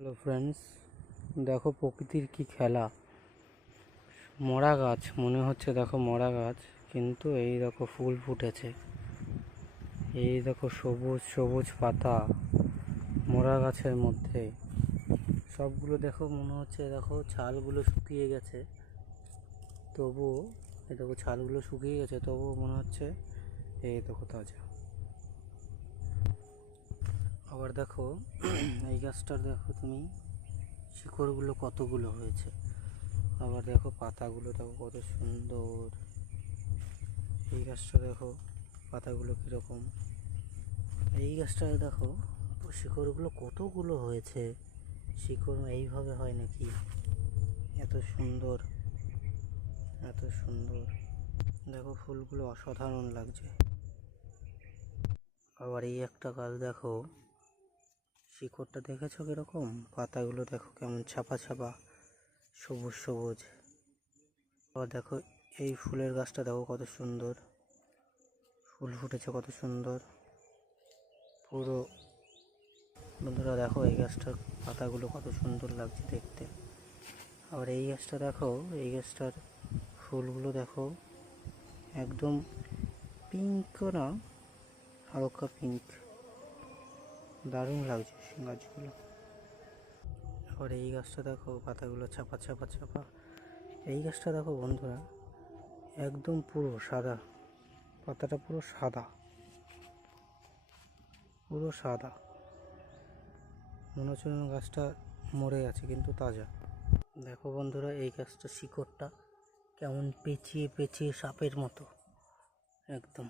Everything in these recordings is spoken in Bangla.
হ্যালো ফ্রেন্ডস, দেখো প্রকৃতির কি খেলা। মরা গাছ মনে হচ্ছে, দেখো মরা গাছ, কিন্তু এই দেখো ফুল ফুটেছে। এই দেখো সবুজ সবুজ পাতা মরা গাছের মধ্যে। সবগুলো দেখো মনে হচ্ছে, দেখো ছালগুলো শুকিয়ে গেছে, তবুও এই দেখো ছালগুলো শুকিয়ে গেছে, তবুও মনে হচ্ছে এই দেখো তাজা। আবার দেখো এই গাছটার দেখো তুমি শিকড়গুলো কতগুলো হয়েছে। আবার দেখো পাতাগুলো দেখো কত সুন্দর। এই গাছটা দেখো পাতাগুলো কীরকম। এই গাছটা দেখো শিকড়গুলো কতগুলো হয়েছে। শিকড় এইভাবে হয় নাকি? এত সুন্দর, এত সুন্দর। দেখো ফুলগুলো অসাধারণ লাগছে। আবার এই একটা গাছ দেখো, শিকড়টা দেখেছো কীরকম, পাতাগুলো দেখো কেমন ছাপা ছাপা, সবুজ সবুজ। আবার দেখো এই ফুলের গাছটা দেখো কত সুন্দর, ফুল ফুটেছে কত সুন্দর পুরো। বন্ধুরা দেখো এই গাছটার পাতাগুলো কত সুন্দর লাগছে দেখতে। আবার এই গাছটা দেখো, এই গাছটার ফুলগুলো দেখো একদম পিঙ্ক না, হালকা পিঙ্ক, দারুণ লাগছে গাছগুলো। আবার এই গাছটা দেখো পাতাগুলো ছাপা ছাপা ছাপা। এই গাছটা দেখো বন্ধুরা একদম পুরো সাদা, পাতাটা পুরো সাদা, পুরো সাদা। মনে হচ্ছে গাছটা মরে গেছে কিন্তু তাজা। দেখো বন্ধুরা এই গাছটা শিকড়টা কেমন পেঁচিয়ে পেঁচিয়ে সাপের মতো একদম।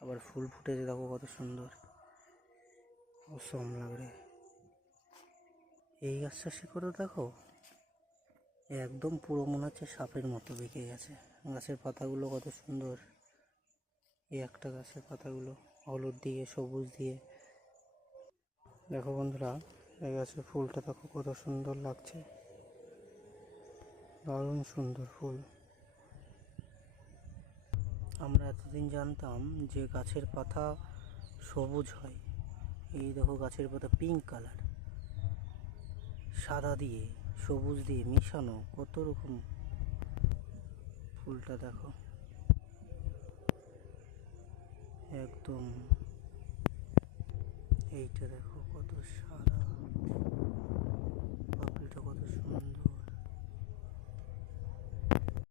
আবার ফুল ফুটেছে দেখো কত সুন্দর, অসম লাগে। এই গাছটা শিকড়ও দেখো একদম পুরো মনে হচ্ছে সাপের মতো বেঁকে গেছে। গাছের পাতাগুলো কত সুন্দর। এই একটা গাছের পাতাগুলো হলুদ দিয়ে সবুজ দিয়ে। দেখো বন্ধুরা এই গাছের ফুলটা দেখো কত সুন্দর লাগছে, দারুণ সুন্দর ফুল। আমরা এতদিন জানতাম যে গাছের পাতা সবুজ হয়। এই দেখো গাছের পাতা পিঙ্ক কালার, সাদা দিয়ে সবুজ দিয়ে মিশানো কত রকম। ফুলটা দেখো একদম, এইটা দেখো কত সাদা।